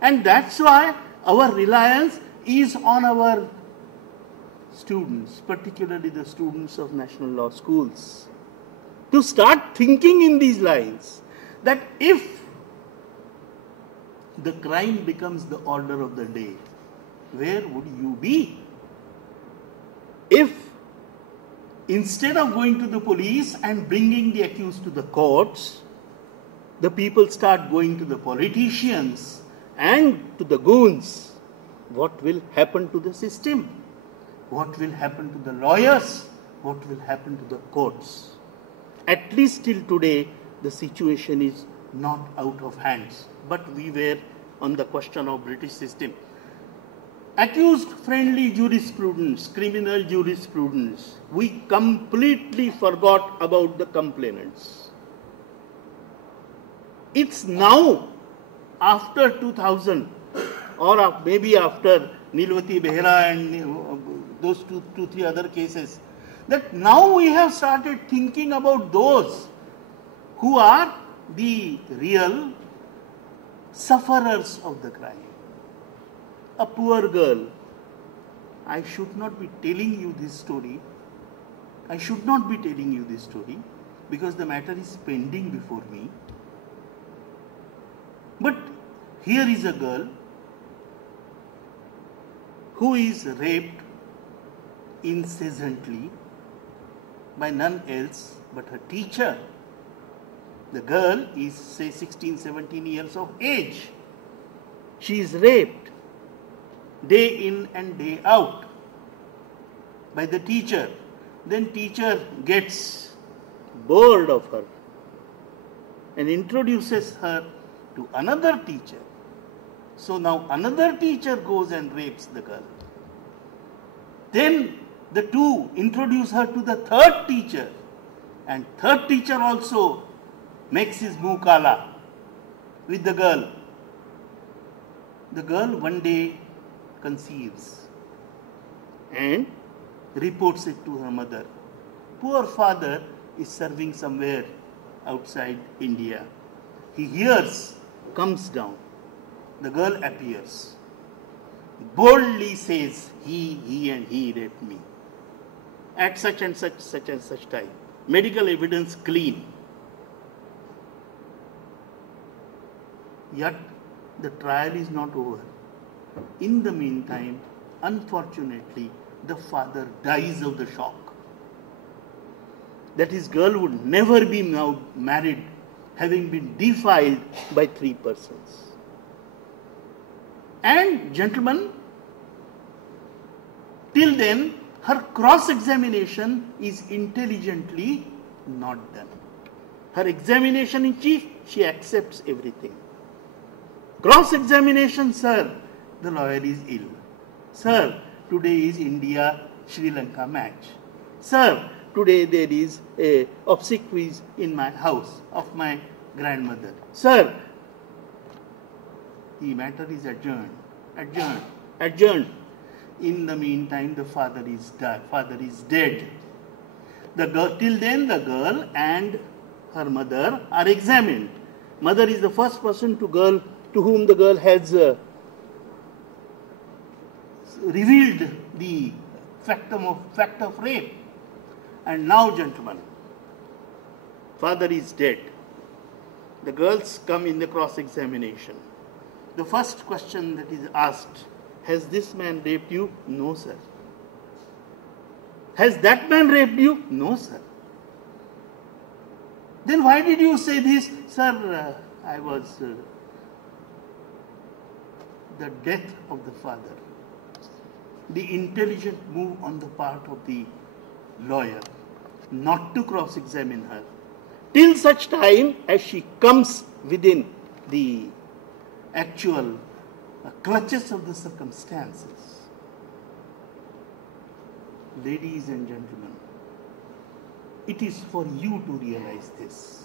And that's why our reliance is on our students, particularly the students of national law schools, to start thinking in these lines that if the crime becomes the order of the day, where would you be? If instead of going to the police and bringing the accused to the courts, the people start going to the politicians and to the goons, what will happen to the system? What will happen to the lawyers? What will happen to the courts? At least till today, the situation is not out of hands. But we were on the question of British system. Accused-friendly jurisprudence, criminal jurisprudence, we completely forgot about the complainants. It's now, after 2000, or maybe after Nilvati Behera and those two, three other cases, that now we have started thinking about those who are the real sufferers of the crime. A poor girl. I should not be telling you this story. I should not be telling you this story because the matter is pending before me. But here is a girl who is raped incessantly by none else but her teacher. The girl is, say, 16, 17 years of age. She is raped day in and day out by the teacher. Then teacher gets bored of her and introduces her to another teacher. So now another teacher goes and rapes the girl. Then the two introduce her to the third teacher, and third teacher also makes his muh kala with the girl. The girl one day conceives and reports it to her mother. Poor father is serving somewhere outside India. He hears, comes down. The girl appears. Boldly says, he and he raped me. At such and such time. Medical evidence clean. Yet the trial is not over. In the meantime, unfortunately, the father dies of the shock that his girl would never be now married, having been defiled by 3 persons. And gentlemen, till then, her cross-examination is intelligently not done. Her examination in chief, she accepts everything. Cross-examination, sir, the lawyer is ill. Sir, today is India-Sri Lanka match. Sir, today there is a obsequies in my house of my grandmother. Sir, the matter is adjourned. In the meantime, the father is dead. Till then, the girl and her mother are examined. Mother is the first person to whom the girl has revealed the fact of rape. And now, gentlemen, father is dead. The girls come in the cross-examination. The first question that is asked, has this man raped you? No, sir. Has that man raped you? No, sir. Then why did you say this? Sir, I was the death of the father. The intelligent move on the part of the lawyer not to cross-examine her till such time as she comes within the actual clutches of the circumstances. Ladies and gentlemen, it is for you to realize this.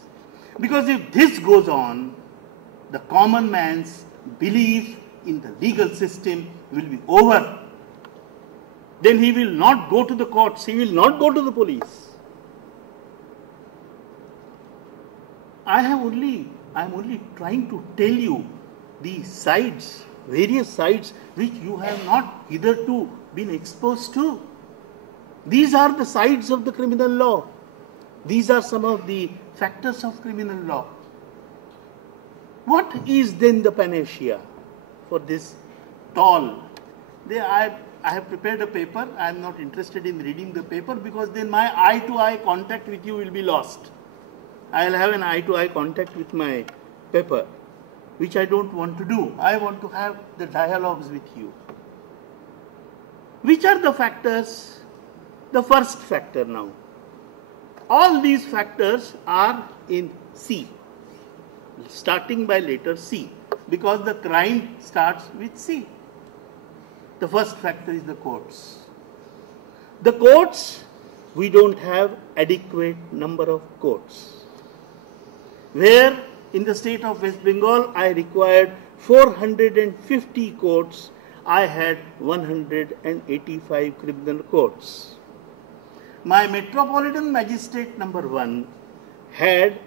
Because if this goes on, the common man's belief in the legal system will be over. Then he will not go to the courts, he will not go to the police. I am only trying to tell you the sides, various sides which you have not hitherto been exposed to. These are the sides of the criminal law. These are some of the factors of criminal law. What is then the panacea for this tall? I have prepared a paper. I am not interested in reading the paper because then my eye-to-eye contact with you will be lost. I will have an eye-to-eye contact with my paper, which I don't want to do. I want to have the dialogues with you. Which are the factors? The first factor now. All these factors are in C, starting by letter C, because the crime starts with C. The first factor is the courts. The courts, we don't have adequate number of courts. Where in the state of West Bengal, I required 450 courts, I had 185 criminal courts. My Metropolitan Magistrate number 1 had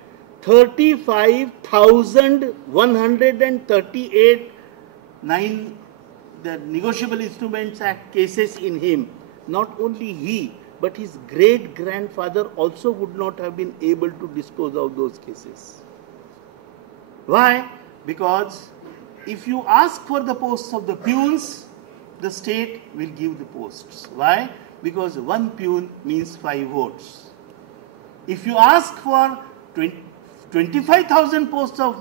35,138 the Negotiable Instruments Act cases in him. Not only he, but his great-grandfather also would not have been able to dispose of those cases. Why? Because if you ask for the posts of the peons, the state will give the posts. Why? Because one peon means 5 votes. If you ask for 25,000 posts of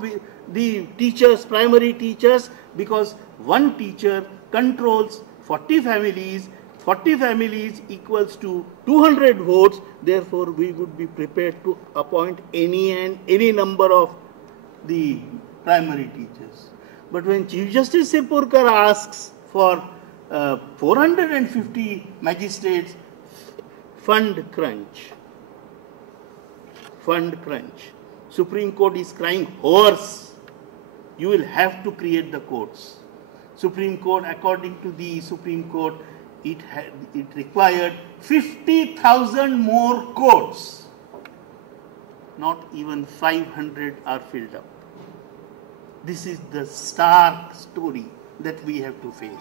the teachers, primary teachers, because one teacher controls 40 families, 40 families equals to 200 votes, therefore we would be prepared to appoint any number of the primary teachers. But when Chief Justice Sipurkar asks for 450 magistrates, fund crunch. Supreme Court is crying hoarse. You will have to create the courts. Supreme Court, according to the Supreme Court, it required 50,000 more courts. Not even 500 are filled up. This is the stark story that we have to face.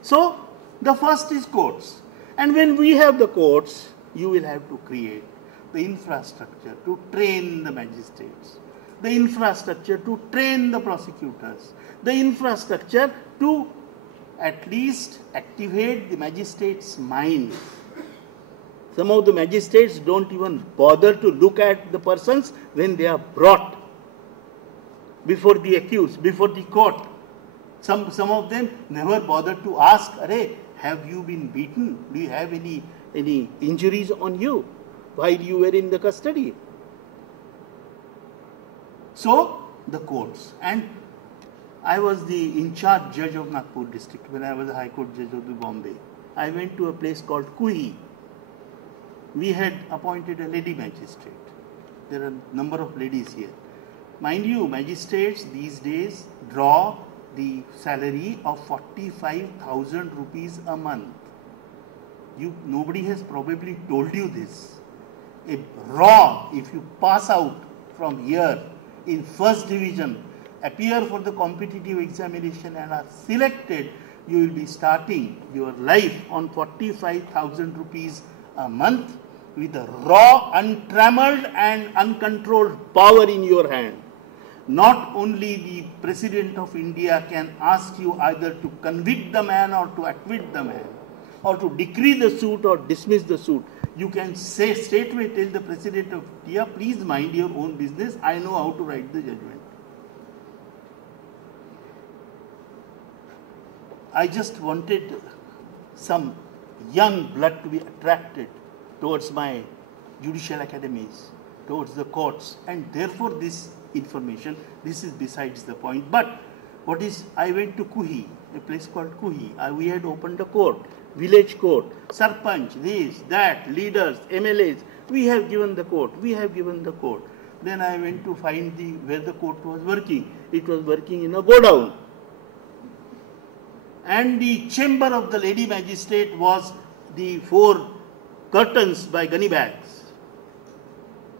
So, the first is courts. And when we have the courts, you will have to create the infrastructure to train the magistrates, the infrastructure to train the prosecutors, the infrastructure to at least activate the magistrate's mind. Some of the magistrates don't even bother to look at the persons when they are brought before the accused, before the court. Some of them never bother to ask, "Arey, have you been beaten? Do you have any injuries on you while you were in the custody?" So, the courts. And I was the in-charge judge of Nagpur district when I was the High Court judge of the Bombay. I went to a place called Kuhi. We had appointed a lady magistrate. There are a number of ladies here. Mind you, magistrates these days draw the salary of 45,000 rupees a month. Nobody has probably told you this. If you pass out from here in first division, appear for the competitive examination and are selected, you will be starting your life on 45,000 rupees a month with a raw, untrammeled and uncontrolled power in your hand. Not only the President of India can ask you either to convict the man or to acquit the man, or to decree the suit or dismiss the suit. You can say straightway tell the President of India, please mind your own business, I know how to write the judgment. I just wanted some young blood to be attracted towards my judicial academies, towards the courts, and therefore this information, this is besides the point. But I went to Kuhi, a place called Kuhi. We had opened a court, village court, sarpanch, this, that, leaders, MLAs. We have given the court. Then I went to find where the court was working. It was working in a godown. And the chamber of the lady magistrate was the 4 curtains by gunny bags.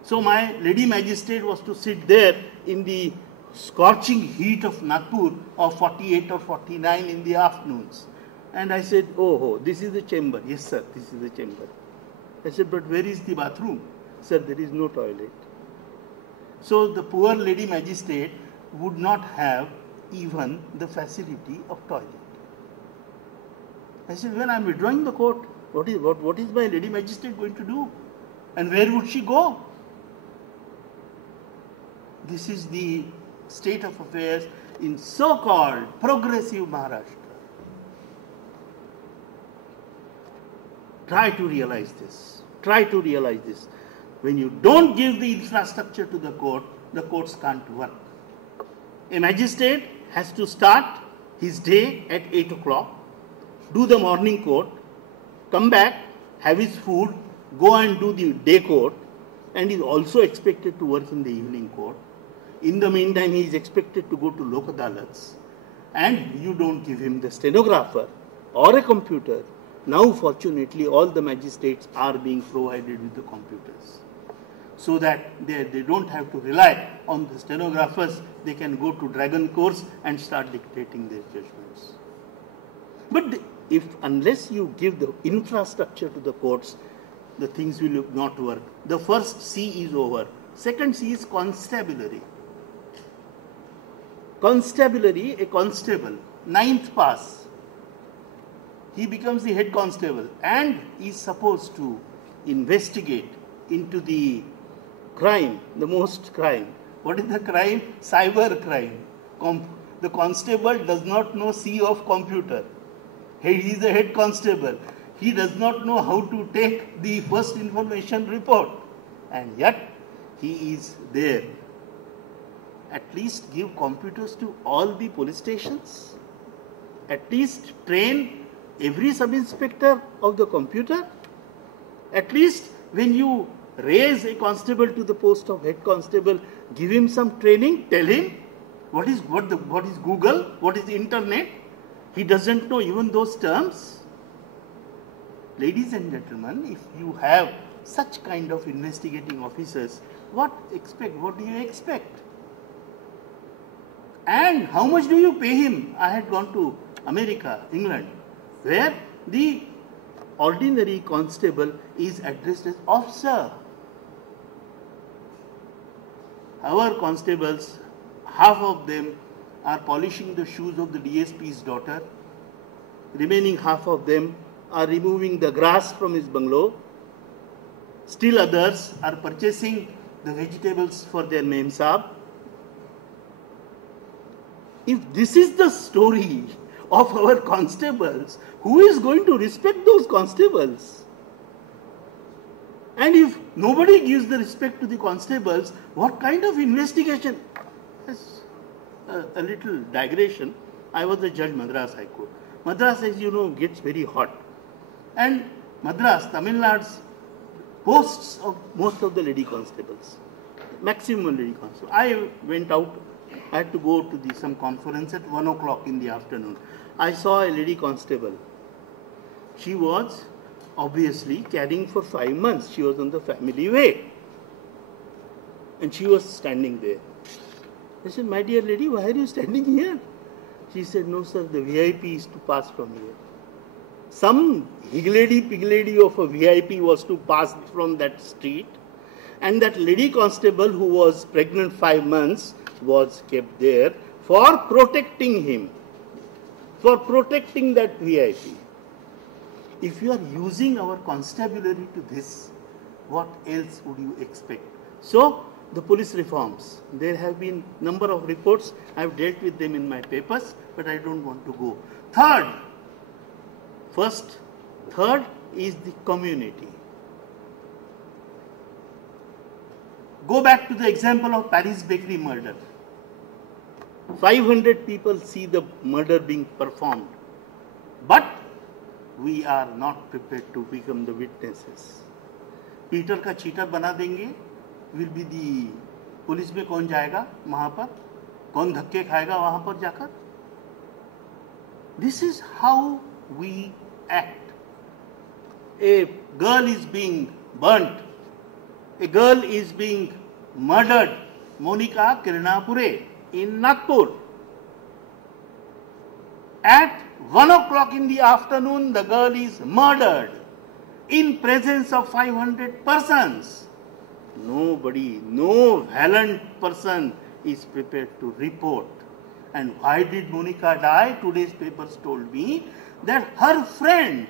So my lady magistrate was to sit there in the scorching heat of Nagpur of 48 or 49 in the afternoons. And I said, oh, this is the chamber. Yes, sir, this is the chamber. I said, but where is the bathroom? Sir, there is no toilet. So the poor lady magistrate would not have even the facility of toilet. I said, well, I am withdrawing the court. What is my lady magistrate going to do? And where would she go? This is the state of affairs in so-called progressive Maharashtra. Try to realize this. Try to realize this. When you don't give the infrastructure to the courts can't work. A magistrate has to start his day at 8 o'clock, do the morning court, come back, have his food, go and do the day court, and is also expected to work in the evening court. In the meantime, he is expected to go to Lok Adalats, and you don't give him the stenographer or a computer. Now, fortunately, all the magistrates are being provided with the computers, so that they don't have to rely on the stenographers. They can go to Dragon course and start dictating their judgments. But unless you give the infrastructure to the courts, the things will not work. The first C is over. Second C is constabulary. Constabulary, a constable, 9th pass. He becomes the head constable and is supposed to investigate into the crime, the most crime. What is the crime? Cyber crime. The constable does not know C of computer. He is the head constable. He does not know how to take the first information report. And yet, he is there. At least give computers to all the police stations. At least train every sub-inspector of the computer. At least when you raise a constable to the post of head constable, give him some training, tell him what is Google, what is the internet. He doesn't know even those terms. Ladies and gentlemen, if you have such kind of investigating officers, what do you expect? And how much do you pay him? I had gone to America, England, where the ordinary constable is addressed as officer. Our constables, half of them are polishing the shoes of the DSP's daughter. Remaining half of them are removing the grass from his bungalow. Still others are purchasing the vegetables for their mem saab. If this is the story of our constables, who is going to respect those constables? And if nobody gives the respect to the constables, what kind of investigation? A little digression. I was a judge Madras High Court. Madras, as you know, gets very hot. And Madras, Tamil Nadu's boasts of most of the lady constables. Maximum lady constables. I went out. I had to go to some conference at 1 o'clock in the afternoon. I saw a lady constable. She was obviously carrying for 5 months. She was on the family way. And she was standing there. I said, my dear lady, why are you standing here? She said, no sir, the VIP is to pass from here. Some higgledy-piggledy of a VIP was to pass from that street. And that lady constable who was pregnant 5 months was kept there for protecting him. For protecting that VIP. If you are using our constabulary to this, what else would you expect? So, the police reforms. There have been number of reports. I have dealt with them in my papers, but I don't want to go. Third is the community. Go back to the example of Paris Bakery murder. 500 people see the murder being performed, but we are not prepared to become the witnesses. Peter का cheater बना देंगे, will be the police में कौन जाएगा वहाँ पर, कौन धक्के खाएगा वहाँ पर जाकर. This is how we act. A girl is being burnt. A girl is being murdered. Monica Kirnapure. in Nagpur. At 1 o'clock in the afternoon, the girl is murdered in presence of 500 persons. Nobody, no valiant person is prepared to report. And why did Monica die? Today's papers told me that her friend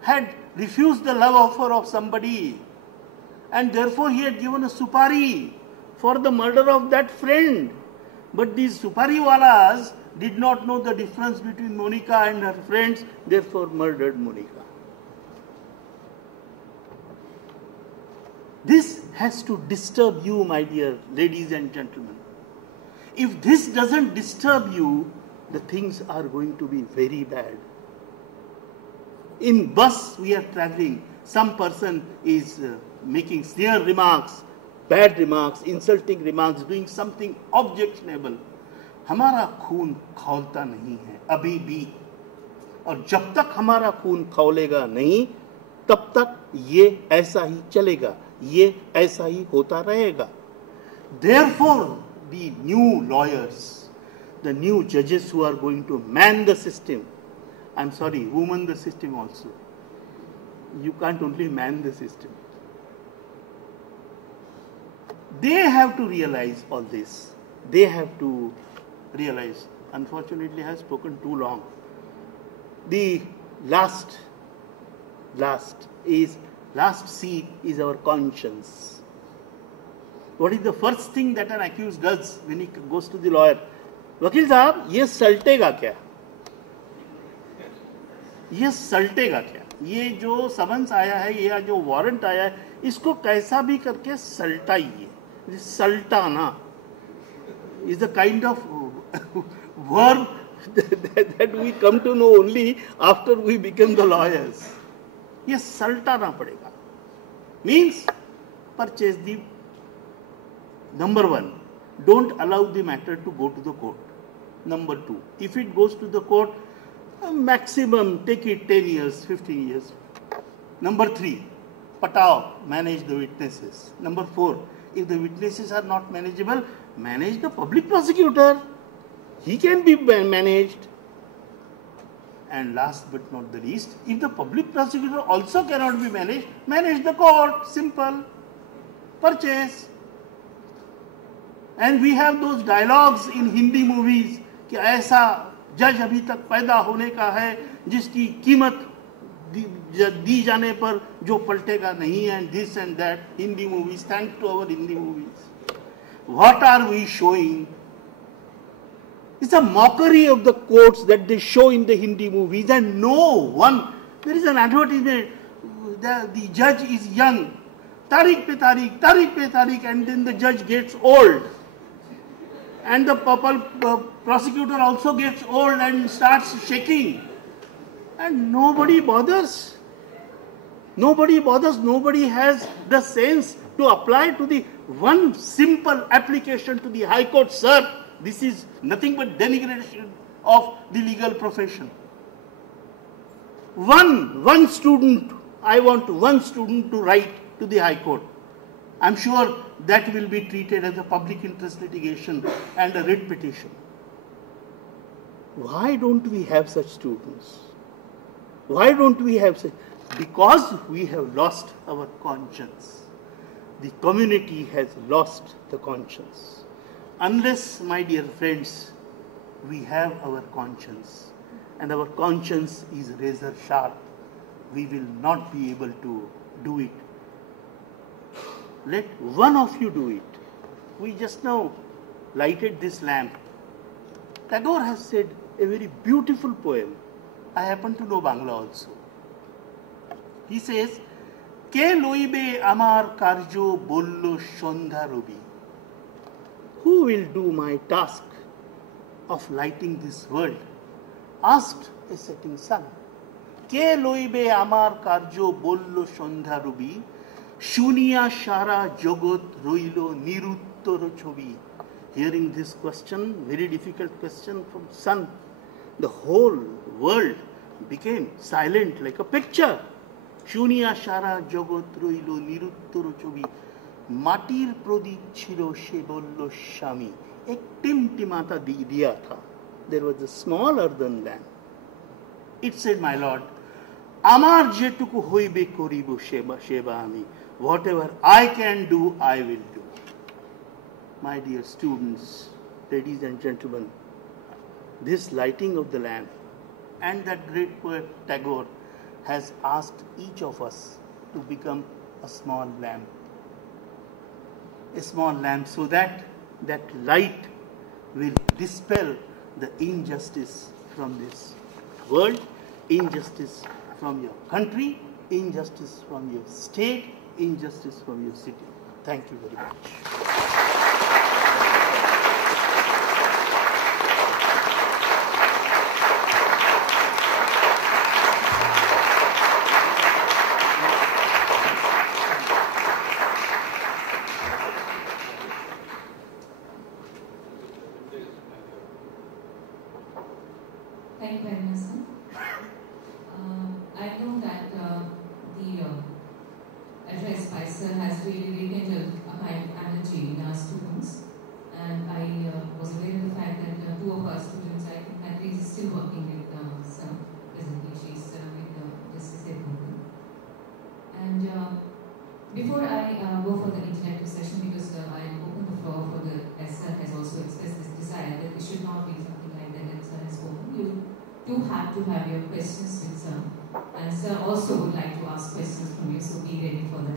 had refused the love offer of somebody, and therefore he had given a supari for the murder of that friend. But these supari walas did not know the difference between Monica and her friends, therefore murdered Monica. This has to disturb you, my dear ladies and gentlemen. If this doesn't disturb you, the things are going to be very bad. In bus we are traveling, some person is making sneer remarks, bad remarks, insulting remarks, doing something objectionable. हमारा खून खौलता नहीं है अभी भी, और जब तक हमारा खून खौलेगा नहीं तब तक ये ऐसा ही चलेगा, ये ऐसा ही होता रहेगा. Therefore, the new lawyers, the new judges who are going to man the system, I'm sorry, woman the system also. You can't only man the system. They have to realize all this. They have to realize. Unfortunately, I have spoken too long. The last seat is our conscience. What is the first thing that an accused does when he goes to the lawyer? वकील साहब, ये सल्टेगा क्या? ये सल्टेगा क्या? ये जो summons आया है या जो वारंट आया है, इसको कैसा भी करके सल्टाइए. Saltana is the kind of verb that we come to know only after we become the lawyers. ये सल्टाना पड़ेगा. Means purchase the number one. Don't allow the matter to go to the court. Number two, if it goes to the court, maximum take it 10 years, 15 years. Number three, patao, manage the witnesses. Number four, if the witnesses are not manageable, manage the public prosecutor. He can be managed. And last but not the least, if the public prosecutor also cannot be managed, manage the court. Simple. Purchase. And we have those dialogues in Hindi movies कि ऐसा जज अभी तक पैदा होने का है जिसकी कीमत दी जाने पर जो पलटेगा नहीं, and this and that. Hindi movies, thanks to our Hindi movies. What are we showing? It's a mockery of the courts that they show in the Hindi movies, and no one, there is an advertisement, the judge is young, Tariq pe Tariq, and then the judge gets old. And the prosecutor also gets old and starts shaking. And nobody bothers. Nobody bothers. Nobody has the sense to apply to the one simple application to the High Court. Sir, this is nothing but denigration of the legal profession. One student, I want one student to write to the High Court. I'm sure that will be treated as a public interest litigation and a writ petition. Why don't we have such students? Why don't we have such? Because we have lost our conscience. The community has lost the conscience. Unless, my dear friends, we have our conscience, and our conscience is razor sharp, we will not be able to do it. Let one of you do it. We just now lighted this lamp. Tagore has said a very beautiful poem. I happen to know Bangla also. He says, Ke loibe amar karjo bollo shondha robi. Who will do my task of lighting this world? Asked a setting sun. Ke loibe amar karjo bollo shondha robi. Shunia Shara Jogot Roilo Niruttoro Chobi. Hearing this question, very difficult question from sun, the whole world became silent like a picture. Shunia Shara Jogot Roilo Niruttoro Chobi. Matir Prodip Chiro she bollo Shami. एक टिमटिमाता दिया था. There was a small earthen lamp. It said, my Lord, আমার যেটুকু হইবে করিব সেবা আমি. Whatever I can do, I will do. My dear students, ladies and gentlemen, this lighting of the lamp and that great poet Tagore has asked each of us to become a small lamp. A small lamp, so that that light will dispel the injustice from this world, injustice from your country, injustice from your state, injustice from your city. Thank you very much. Thank you very much, sir. I know that the address by sir has really rekindled a kind of energy in our students, and I was aware of the fact that two of our students, I think Kathy is still working with sir presently. She's with Justice Edmund. And before I go for the interactive session, because I open the floor for the, as sir has also expressed this desire that it should not be something like that as sir has spoken. You do have to have your questions with sir, and sir also would like to ask questions from you, so be ready for that.